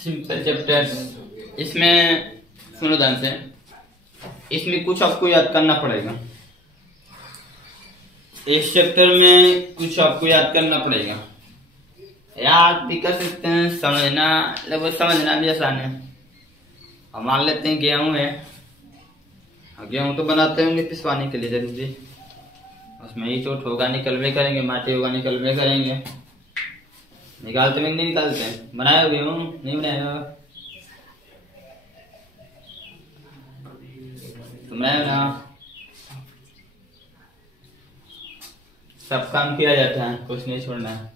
Simple chapters. इसमें सुनो ध्यान से, इसमें कुछ आपको याद करना पड़ेगा। इस चैप्टर में कुछ आपको याद करना पड़ेगा। याद भी कर सकते हैं, समझना लगभग समझना भी आसान है। हम मान लेते हैं गेहूं है, गेहूं तो बनाते होंगे पिसवाने के लिए जरूरी, उसमें ही चोट होगा निकलवे करेंगे, माटी होगा निकलवे करेंगे। निकालते में नहीं निकालते हैं? बनाए हो गेहूं? नहीं बनाए हो? तुम बनाए ना? सब काम किया जाता है, कुछ नहीं छोड़ना है।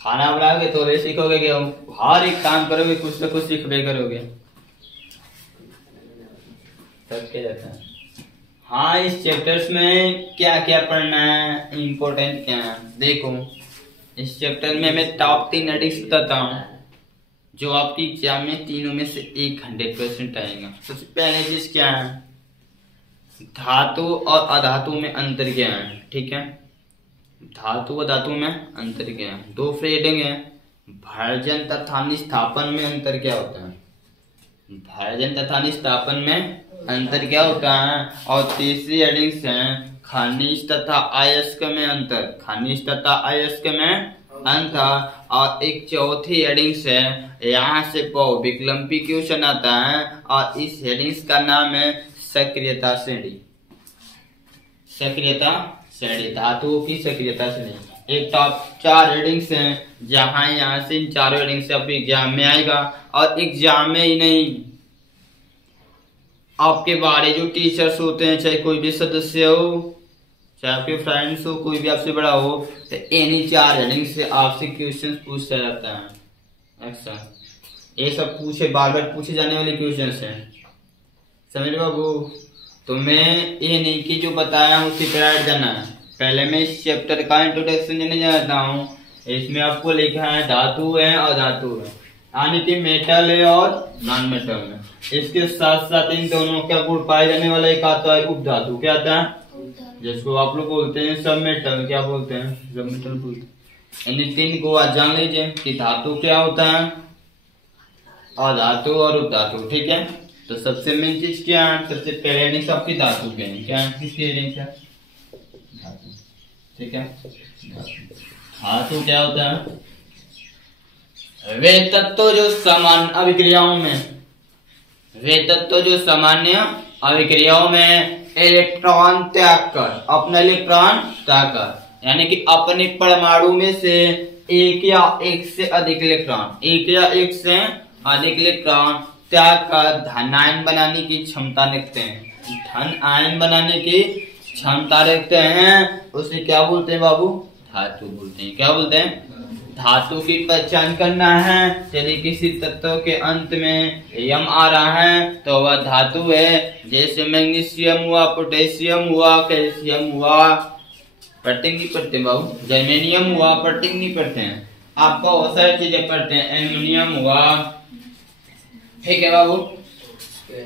खाना बनाओगे तो वे सीखोगे, गेहूं हर एक काम करोगे कुछ ना कुछ सीखबे करोगे, सब किया जाता है। हाँ, इस चैप्टर्स में क्या क्या पढ़ना है, इम्पोर्टेंट क्या है, देखो इस चैप्टर में मैं टॉप 3 हेडिंग्स बताता हूँ जो आपकी एग्जाम में तीनों में से 100% आएगा। सबसे पहले चीज क्या है, धातु और अधातु में अंतर क्या है। ठीक है, धातु और धातु में अंतर क्या है। 2 हेडिंग है, भर्जन तथा निस्थापन में अंतर क्या होता है, भर्जन तथा निस्थापन में अंतर क्या होता है। और तीसरी हेडिंग्स है खनिज तथा अयस्क में अंतर, खनिज तथा अयस्क में अंतर। और एक चौथी हेडिंग्स है, यहाँ से बहुविकल्पी क्वेश्चन आता है और इस हेडिंग्स का नाम है सक्रियता श्रेणी। सक्रियता श्रेणी, धातुओं की सक्रियता श्रेणी। एक टॉप 4 हेडिंग्स हैं जहां यहाँ से इन 4 हेडिंग्स से आपके एग्जाम में आएगा। और एग्जाम में ही नहीं, आपके बारे जो टीचर्स होते हैं, चाहे कोई भी सदस्य हो, चाहे आपके फ्रेंड्स हो, कोई भी आपसे बड़ा हो, तो इन्हीं 4 हेडिंग से आपसे क्वेश्चन पूछा जाता है। अच्छा, ये सब पूछे बार बार पूछे जाने वाले क्वेश्चन हैं, समझ लो बाबू। तो मैं ये नहीं कि जो बताया हूँ उसी पर ऐड करना है। पहले मैं इस चैप्टर का इंट्रोडक्शन देने जाता हूँ। इसमें आपको लिखा है धातु है और धातु है, यानी कि मेटल है और नॉन मेटल है। इसके साथ साथ इन दोनों का गुण पाए जाने वाला एक आता है उपधातु। क्या आता है? जिसको आप लोग बोलते हैं सब मेटल। क्या बोलते हैं? सब मेटल बोलते हैं। इन 3 को आज जान लीजिए कि धातु क्या होता है, अधातु और उपधातु। ठीक है, तो सबसे मेन चीज क्या है, सबसे पहले हेडिंग आपकी धातु के हैं। क्या है किसकी हेडिंग है? धातु। ठीक है, धातु क्या होता है? वे तत्व जो सामान्य अभिक्रियाओं में, वे तत्व जो सामान्य अभिक्रियाओं में इलेक्ट्रॉन त्याग कर, अपना इलेक्ट्रॉन त्याग कर, यानी कि अपने परमाणु में से एक या एक से अधिक इलेक्ट्रॉन, एक या एक से अधिक इलेक्ट्रॉन त्याग कर धन आयन बनाने की क्षमता रखते हैं। धन आयन बनाने की क्षमता रखते हैं, उसे क्या बोलते हैं बाबू? धातु बोलते हैं। क्या बोलते हैं? धातु की पहचान करना है। यदि किसी तत्व के अंत में यम आ रहा है तो वह धातु है। जैसे मैग्नीशियम हुआ, पोटेशियम हुआ, कैल्शियम हुआ, पढ़ते नहीं पढ़ते बाबू? जर्मेनियम हुआ, पढ़ते नहीं पढ़ते हैं? आप बहुत सारी चीजें पढ़ते हैं, एल्यूमिनियम हुआ। ठीक है बाबू,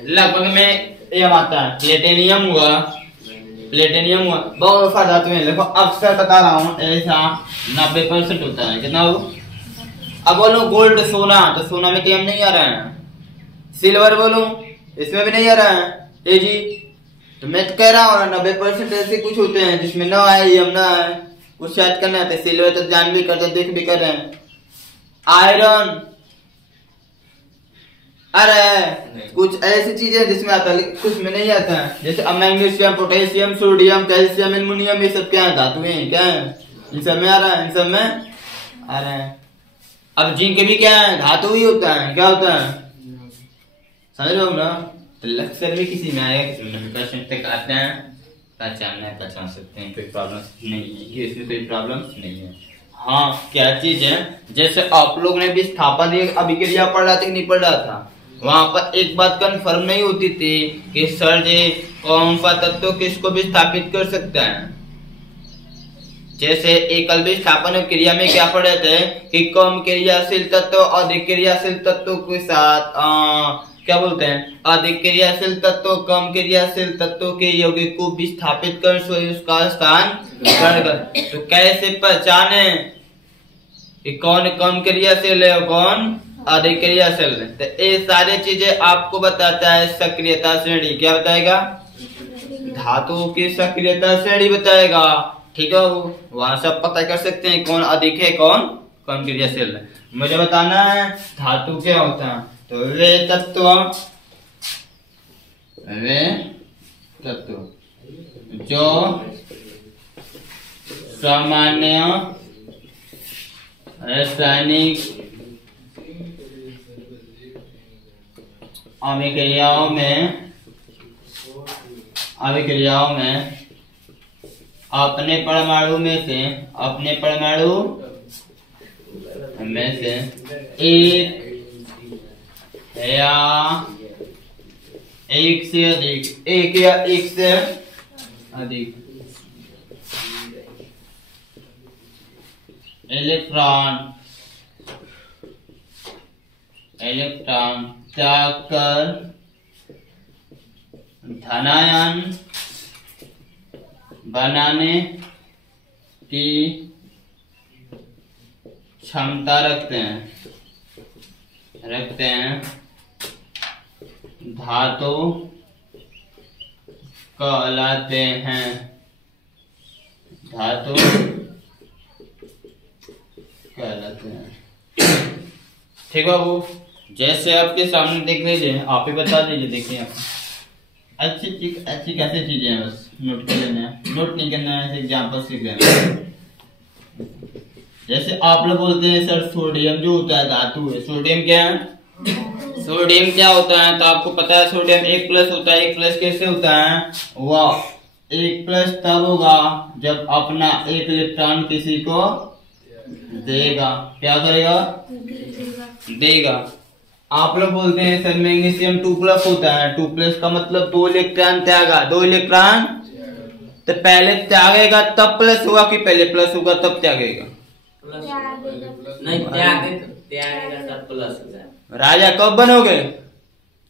लगभग में यम आता है, प्लेटिनियम हुआ, प्लेटिनियम हुआ, बहुत सारे धातु हैं। देखो अक्सर बता रहा हूँ, ऐसा 90% होता है। कितना हो? अब बोलो गोल्ड, सोना, तो सोना में यम नहीं आ रहा है। सिल्वर बोलो, इसमें भी नहीं आ रहा है। ए जी, तो मैं तो कह रहा हूँ 90% ऐसे कुछ होते हैं जिसमें न आए, यम ना आए। कुछ याद करना है। सिल्वर तो जान भी करते, देख भी कर रहे हैं। आयरन, अरे कुछ ऐसी चीजें जिसमें आता है, कुछ में नहीं आता है। जैसे magnesium, potassium, sodium, calcium, aluminium, ये सब क्या है? धातुएं हैं। क्या है? इन सब में आ रहा है, इन सब में आ रहा है। अब जिंक भी क्या है? धातु ही होता है। क्या होता है? समझ लो ना। तो लेक्चर भी किसी में आएगा, किसी में 90% तक आते हैं। पहचानना है, पहचान सकते हैं, कोई प्रॉब्लम नहीं है, इसमें कोई प्रॉब्लम नहीं है। हाँ, क्या चीज है, जैसे आप लोग ने भी स्थापन अभिक्रिया पढ़ रहा था कि नहीं पढ़ रहा था? वहां पर एक बात कंफर्म नहीं होती थी कि सर जी कौन सा तत्व किसको भी स्थापित कर सकता है। जैसे एकल विस्थापन क्रिया में क्या पढ़े थे कि कम क्रियाशील तत्व अधिक क्रियाशील तत्व के साथ क्या बोलते हैं, अधिक क्रियाशील तत्व कम क्रियाशील तत्व के यौगिक को विस्थापित कर उसका स्थान ग्रहण कर। तो कैसे पहचाने कि कौन कम क्रियाशील है और कौन अधिक्रियाशील। तो ये सारी चीजें आपको बताता है सक्रियता श्रेणी। क्या बताएगा? धातुओं की सक्रियता श्रेणी बताएगा। ठीक है, वहां सब पता कर सकते हैं कौन अधिक है कौन कौन क्रियाशील है। मुझे बताना है धातु क्या होता है। तो वे तत्व जो सामान्य रासायनिक अभिक्रियाओं में अपने परमाणु में से एक या एक से अधिक इलेक्ट्रॉन त्याग कर धनायन बनाने की क्षमता रखते हैं धातु कहलाते हैं। ठीक बाबू, जैसे आपके सामने देख लीजिए, आप ही बता दीजिए। देखिए आप अच्छी कैसी चीजें हैं, बस नोट कर लेना है, नोट नहीं करना है, एग्जाम्पल सीख लेना है। जैसे आप लोग बोलते हैं सर सोडियम जो होता है धातु है। सोडियम क्या है? सोडियम क्या होता है? तो आपको पता है सोडियम 1+ होता है। 1+ कैसे होता है? वह 1+ तब होगा जब अपना एक इलेक्ट्रॉन किसी को देगा। क्या करेगा? देगा। आप लोग बोलते हैं सर मैग्नीशियम 2+ होता है। 2+ का मतलब 2 इलेक्ट्रॉन त्यागा। 2 इलेक्ट्रॉन तो पहले त्यागेगा तब प्लस होगा कि पहले प्लस होगा तब त्यागेगा? नहीं, त्यागेगा तब प्लस होगा। राजा कब बनोगे?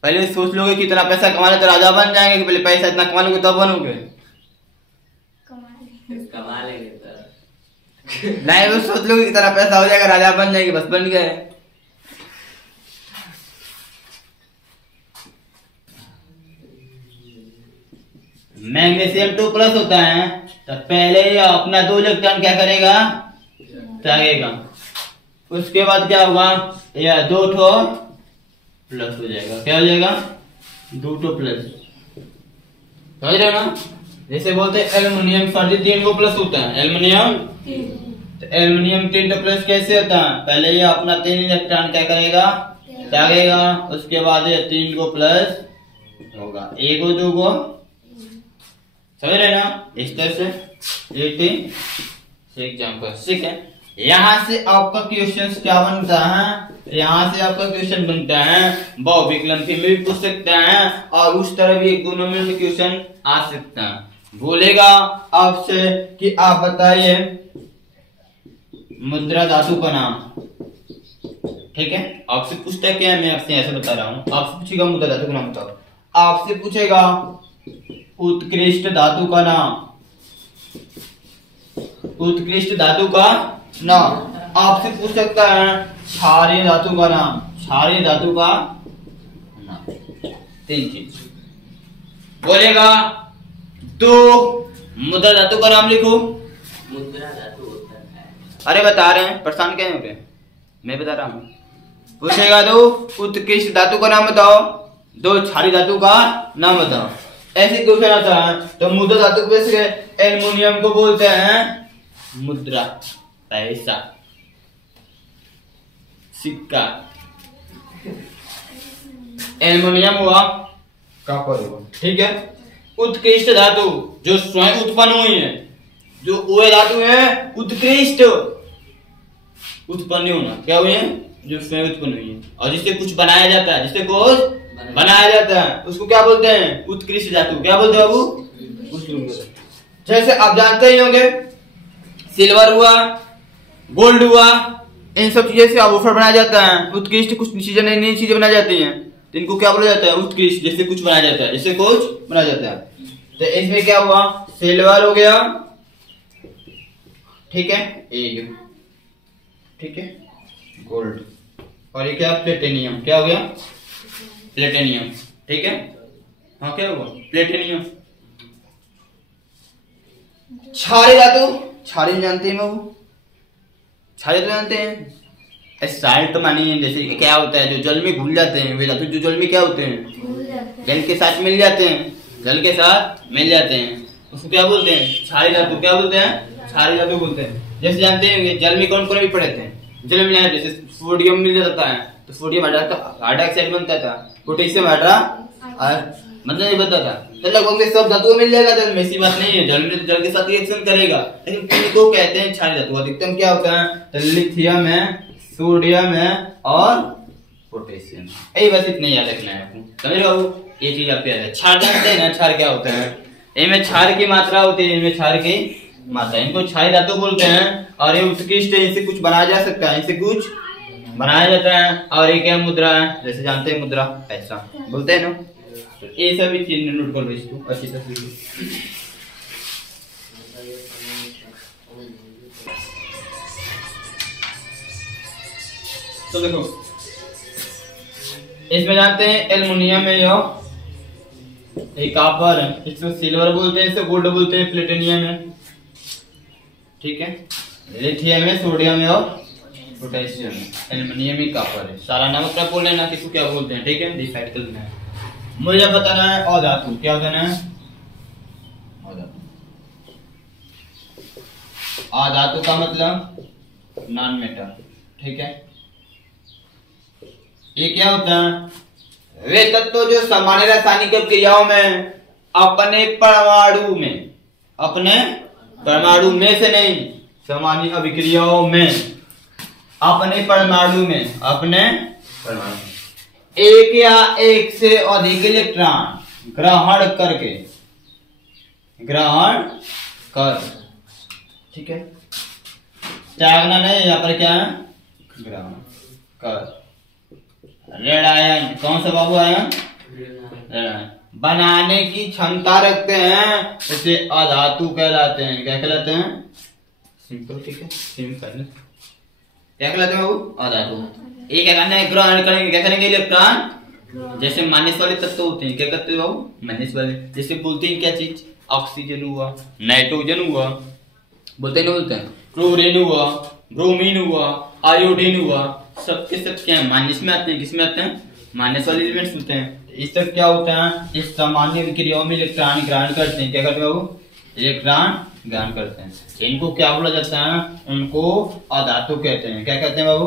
पहले सोच लोगे कितना पैसा कमाना तो राजा बन जाएंगे कि पहले पैसा इतना कमा लोगे तब बनोगे? कमा लेंगे तो नहीं, वो सोच लोगे कितना पैसा हो जाएगा राजा बन जाएंगे, बस बन गए। मैग्नीशियम 2+ होता है तो पहले अपना 2 इलेक्ट्रॉन क्या करेगा? त्यागेगा। उसके बाद क्या होगा? या 2 प्लस हो जाएगा। क्या हो जाएगा? 2 प्लस। समझ रहे हो ना? जैसे बोलते हैं एल्युमिनियम सर्दी 3 प्लस होता है। एल्युमिनियम 3 प्लस कैसे होता है? पहले ये अपना 3 इलेक्ट्रॉन क्या करेगा? त्यागेगा। उसके बाद ये 3 प्लस होगा। 1 2 समझ रहे ना? इस तरह से 80 एग्जाम्पल। ठीक है, यहाँ से आपका क्वेश्चन क्या बनता है? यहाँ से आपका क्वेश्चन बनता है बहुविकल्पी में भी पूछ सकता है और उस तरह भी एक दोनों में भी क्वेश्चन आ सकता है। बोलेगा आपसे कि आप बताइए मुद्रा धातु का नाम। ठीक है, आपसे पूछता है क्या? मैं आपसे ऐसे बता रहा हूँ। आपसे पूछेगा मुद्रा धातु का नाम बताओ। आपसे पूछेगा उत्कृष्ट धातु का नाम। उत्कृष्ट धातु का नाम आपसे पूछ सकता है क्षारीय धातु का नाम। क्षारीय धातु का नाम। 3 चीज बोलेगा। तो मुद्रा धातु का नाम लिखो। मुद्रा धातु होता है। अरे बता रहे हैं, परेशान क्या हो रहे? मैं बता रहा हूँ। पूछेगा तो उत्कृष्ट धातु का नाम बताओ, 2 क्षारीय धातु का नाम बताओ। ऐसे क्वेश्चन आता है। तो मुद्रा धातु वैसे एल्युमिनियम को बोलते हैं मुद्रा, पैसा, सिक्का। एल्युमिनियम हुआ कॉपर हुआ। ठीक है, उत्कृष्ट धातु जो स्वयं उत्पन्न हुई है, जो वह धातु है उत्कृष्ट, उत्पन्न नहीं होना, क्या हुई है? जो स्वयं उत्पन्न हुई है और जिससे कुछ बनाया जाता है, जिससे कुछ बनाया जाता है उसको क्या बोलते हैं? उत्कृष्ट धातु। क्या बोलते हैं बाबू? जैसे आप जानते ही होंगे सिल्वर हुआ, गोल्ड हुआ, इन सब चीजें से आभूषण बनाया जाता है। उत्कृष्ट कुछ चीजें नई नई चीजें बनाई जाती हैं तो इनको क्या बोला जाता है? उत्कृष्ट। जैसे कुछ बनाया जाता है, जैसे कुछ बनाया जाता है। तो इसमें क्या हुआ? सिल्वर हो गया। ठीक है, ठीक है, गोल्ड, और ये क्या, प्लेटिनियम। क्या हो गया, प्लेटिनियम। ठीक है, हाँ क्या हुआ, प्लेटिनियम। क्षारीय धातु, क्षारीय जानते हैं बाबू, क्षारीय तो जानते हैं। साल्ट मानिए जैसे क्या होता है, जो जल में घुल जाते हैं वे धातु, जो जल में क्या होते हैं, जल के साथ मिल जाते हैं, जल के साथ मिल जाते हैं, उसको क्या बोलते हैं, क्षारीय धातु। क्या बोलते हैं, क्षारीय धातु बोलते हैं। जैसे जानते हैं जल में कौन कौन भी पड़े थे, जल में जैसे सोडियम मिल जाता है तो सोडियम हाइड्रोक्साइड बनता था, पोटेशियम मतलब नहीं बनता था। तो लगभग सब धातुओं मिल जाएगा जल में, ऐसी बात नहीं है। जल में जल के साथ रिएक्शन करेगा, लेकिन किनको कहते हैं क्षारीय धातु। अधिकतम क्या होता है, तो लिथियम है, सोडियम है और पोटेशियम। यही बस इतने याद रखना है आपको, समझ रहे हो। ये चीज आपको याद है। क्षार जानते हैं ना, क्षार क्या होता है, इनमें क्षार की मात्रा होती है, इनमें क्षार की मात्रा, इनको क्षारीय धातु बोलते हैं। और ये उत्कृष्ट है, इनसे कुछ बनाया जा सकता है, इनसे कुछ बनाया जाता है। और ये क्या मुद्रा है, जैसे जानते हैं मुद्रा पैसा बोलते हैं ना। तो ये सभी चीज नोट कर लो इसको अच्छी तरह से। तो देखो इसमें जानते हैं एल्युमिनियम है, ये कॉपर है, इसको सिल्वर बोलते हैं, इसको गोल्ड बोलते हैं, प्लेटिनियम है। ठीक है, लिथियम है, सोडियम है और पोटेशियम है, एल्युमिनियम ही कॉपर है। सारा नाम अपना बोल लेना किसको क्या बोलते हैं। ठीक है, डिसाइड कर लेना है। मुझे बताना है अधातु, क्या बताना है, अधातु। अधातु का मतलब नॉन मेटल। ठीक है, ये क्या होता है, वे तत्व जो सामान्य रासायनिक क्रियाओं में अपने परमाणु में से नहीं, सामान्य अभिक्रियाओं में अपने परमाणु में एक या एक से अधिक इलेक्ट्रॉन ग्रहण कर। ठीक है, त्यागना नहीं, यहाँ पर क्या है, ग्रहण कर। रेड आयन, कौन सा बाबू आयन, रेड आयन बनाने की क्षमता रखते हैं, उसे अधातु कहलाते हैं। क्या कहलाते हैं, सिंपल। ठीक है, सिंपल। क्या कहलाते हैं बाबू, अधातु। ये क्या करना है, ग्रहण करेंगे। क्या करेंगे, इलेक्ट्रॉन। जैसे माइनस वाले तत्व होते हैं, क्या करते हैं बाबू, माइनस वाले। जैसे बोलते हैं क्या चीज, ऑक्सीजन हुआ, नाइट्रोजन हुआ, बोलते नहीं बोलते हैं, क्लोरीन हुआ, ब्रोमीन हुआ, आयोडीन हुआ, सबके सब क्या है, माइनस में आते हैं। किसमें आते हैं, माइनस वाले एलिमेंट्स होते हैं। इस सब क्या होता है, इस सामान्य विक्रियाओं में इलेक्ट्रॉन ग्रहण करते हैं। क्या करते हैं बाबू, इलेक्ट्रॉन ग्रहण करते हैं। इनको क्या बोला जाता है, उनको अधातु कहते हैं। क्या कहते हैं बाबू,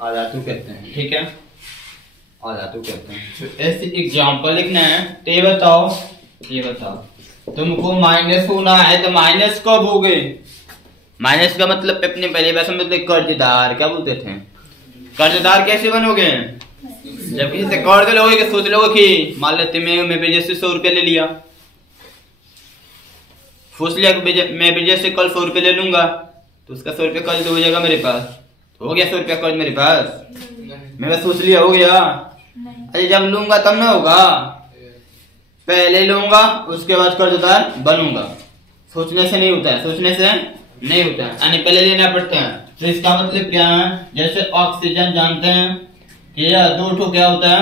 अधातु कहते हैं। ठीक है, अधातु कहते हैं। तो ऐसे एग्जाम्पल लिखना है। तो ये बताओ तुमको माइनस होना है तो माइनस कब हो गए। माइनस का मतलब अपने पहले भाषा में कर्जदार, क्या बोलते थे, कर्जदार कैसे बनोगे, जब किसी से कर्ज लोगे सोच लोगे कि मान लेते मैं विजय से 100 रुपया ले लिया, सोच लिया मैं विजय से कल 100 रुपया ले लूंगा, तो उसका 100 रुपया कर्ज हो जाएगा मेरे पास, तो हो गया 100 रुपया कर्ज मेरे पास। मैं सोच लिया हो गया। अरे जब लूंगा तब ना होगा, पहले लूंगा उसके बाद कर्जदार बनूंगा। सोचने से नहीं होता है, सोचने से नहीं होता है, यानी पहले लेना पड़ता है। तो इसका मतलब क्या है, जैसे ऑक्सीजन जानते हैं कि यह 2 ठो क्या होता है,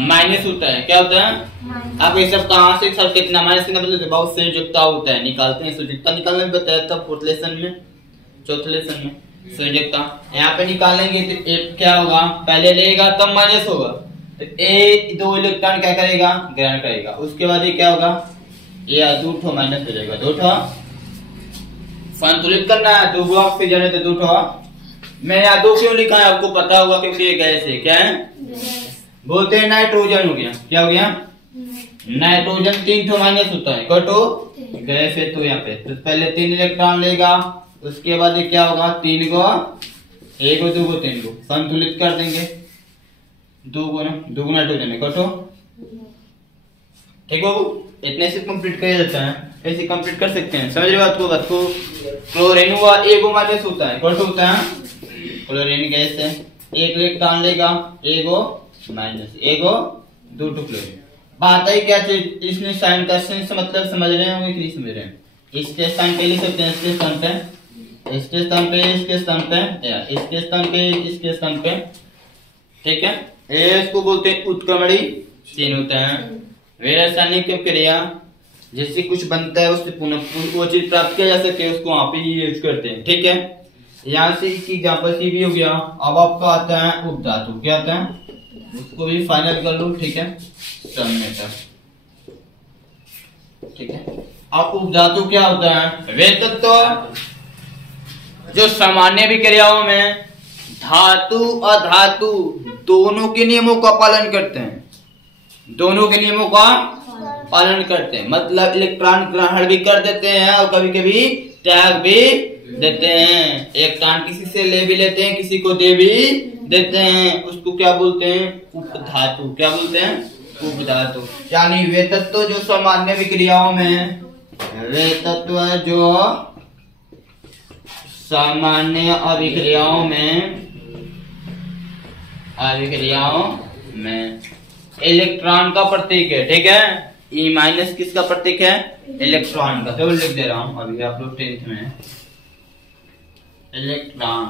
माइनस होता है। क्या होता है, आप ये सब कहाँ से सब कितना माइनस कितना मतलब बहुत संयुक्ता होता है, निकालते हैं। संयुक्ता निकालने में बताया तब फोर्थ लेसन में, चौथे लेसन में संयुक्ता यहाँ पे निकालेंगे तो एक क्या होगा, पहले लेगा तब माइनस होगा, तो ए 2 इलेक्ट्रॉन क्या करेगा, ग्रहण करेगा। उसके बाद ये क्या होगा, ये 2 ठो माइनस हो जाएगा, 2 ठो संतुलित करना है। 2 ऑक्सीजन है तो 2 ठो, मैं यहाँ 2 क्यों लिखा है आपको पता होगा, क्योंकि ये गैस है। क्या है, बोलते हैं नाइट्रोजन हो गया। क्या हो गया, नाइट्रोजन 3 ठो माइनस होता है, कटो गैस है तो यहाँ पे तो पहले 3 इलेक्ट्रॉन लेगा, उसके बाद ये क्या होगा, 3 को 1 को 2 को 3 को संतुलित कर देंगे, 2 को नाइट्रोजन है, कटो। ठीक बाबू, इतने से कंप्लीट किया जाता है, ऐसे कंप्लीट कर सकते हैं। समझ रहे हो बात को। क्लोरीन हुआ, 1 को माइनस होता है, कट होता है, क्लोरीन गैस है, 1 इलेक्ट्रॉन लेगा, 1 को माइनस, 1 को 2 टू क्लोरीन। बात है क्या चीज, इसने साइन का सेंस मतलब समझ रहे होंगे कि नहीं समझ रहे हैं। इसके स्थान पे लिख सकते हैं, इसके स्थान पे, इसके स्थान पे, इसके स्थान पे, इसके स्थान पे, इसके स्थान पे, ठीक है। इसको बोलते हैं उत्क्रमणी चिन्ह होता है। वे रासायनिक क्रिया जैसे कुछ बनता है उससे पुनः वो चीज प्राप्त किया जा सके उसको वहां पे यूज करते हैं, ठीक है। यहाँ से इसकी एग्जाम्पल सी भी हो गया। अब आपका आता है उपधातु, क्या आता है उसको भी फाइनल कर लो, ठीक है, समेटा, ठीक है। अब उपधातु क्या होता है? वे तत्व जो सामान्य विक्रियाओं में धातु और धातु दोनों के नियमों का पालन करते हैं, दोनों के नियमों का पालन करते हैं, मतलब इलेक्ट्रॉन ग्रहण भी कर देते हैं और कभी कभी त्याग भी देते हैं। इलेक्ट्रॉन किसी से ले भी लेते हैं, किसी को दे भी देते हैं, उसको क्या बोलते हैं? उपधातु। क्या बोलते हैं? उपधातु। यानी वे तत्व जो सामान्य विक्रियाओं में, वे तत्व जो सामान्य अभिक्रियाओं में इलेक्ट्रॉन का प्रतीक है, ठीक है। ई माइनस किसका प्रतीक है? इलेक्ट्रॉन का। तो लिख दे रहा हूं, अभी आप लोग 10th में हैं। इलेक्ट्रॉन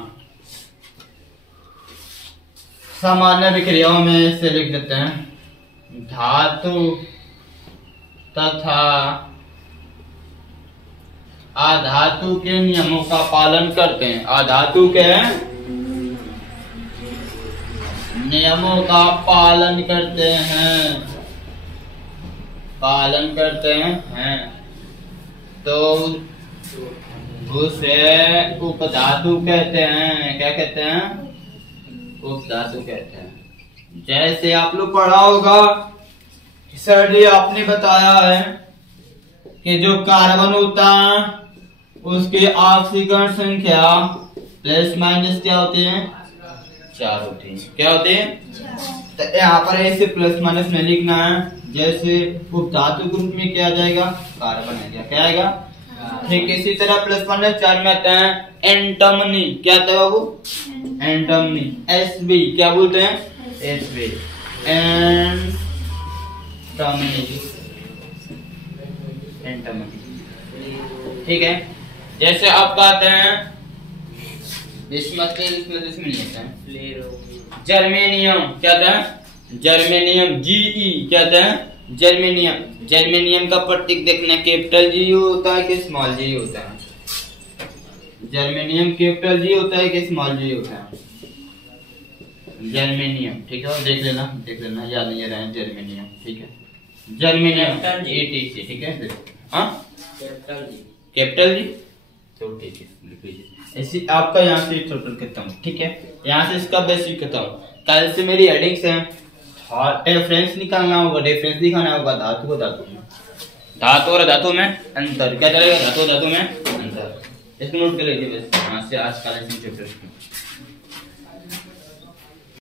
सामान्य विक्रियाओं में से लिख देते हैं धातु तथा अधातु के नियमों का पालन करते हैं। अधातु के नियमों का पालन करते हैं, तो उसे उपधातु कहते हैं। क्या कहते हैं? उपधातु कहते हैं। जैसे आप लोग पढ़ा होगा, सर जी आपने बताया है कि जो कार्बन होता है उसकी ऑक्सीकरण संख्या प्लस माइनस क्या होती है? 4 होती है। क्या होती है? तो यहाँ पर ऐसे प्लस माइनस में लिखना है। जैसे उपधातु ग्रुप में क्या आ जाएगा? कार्बन आ गया। क्या आएगा? ठीक इसी तरह प्लस माइनस 4 में आता है एंटमनी। क्या आता है बाबू? एंटमनी। एसबी क्या बोलते हैं? एसबी एंटमनी, ठीक है। जैसे आप कहते हैं इसमें नहीं आता है जर्मेनियम। क्या था? जर्मेनियम। जीई क्या था? जर्मेनियम। जर्मेनियम का प्रतीक देखना, कैपिटल जी होता है कि स्मॉल जी होता है? जर्मेनियम कैपिटल जी होता है कि स्मॉल जी होता है? जर्मेनियम, ठीक है, देख लेना याद नहीं आ रहा है। जर्मेनियम, ठीक है, जर्मेनियम एटीसी, ठीक है। हाँ कैपिटल जी, तो ठीक है, लिख लीजिए। ऐसी आपका यहाँ से टोटल खत्म, ठीक है। यहाँ से इसका बेसिक खत्म। कल से मेरी हेडिंग्स हैं, रेफरेंस निकालना होगा, रेफरेंस दिखाना होगा धातु को धातु में, धातु और धातु में अंतर। क्या चलेगा? धातु धातु में अंतर। इसको नोट कर लीजिए बस। यहाँ से आज का लेसन चैप्टर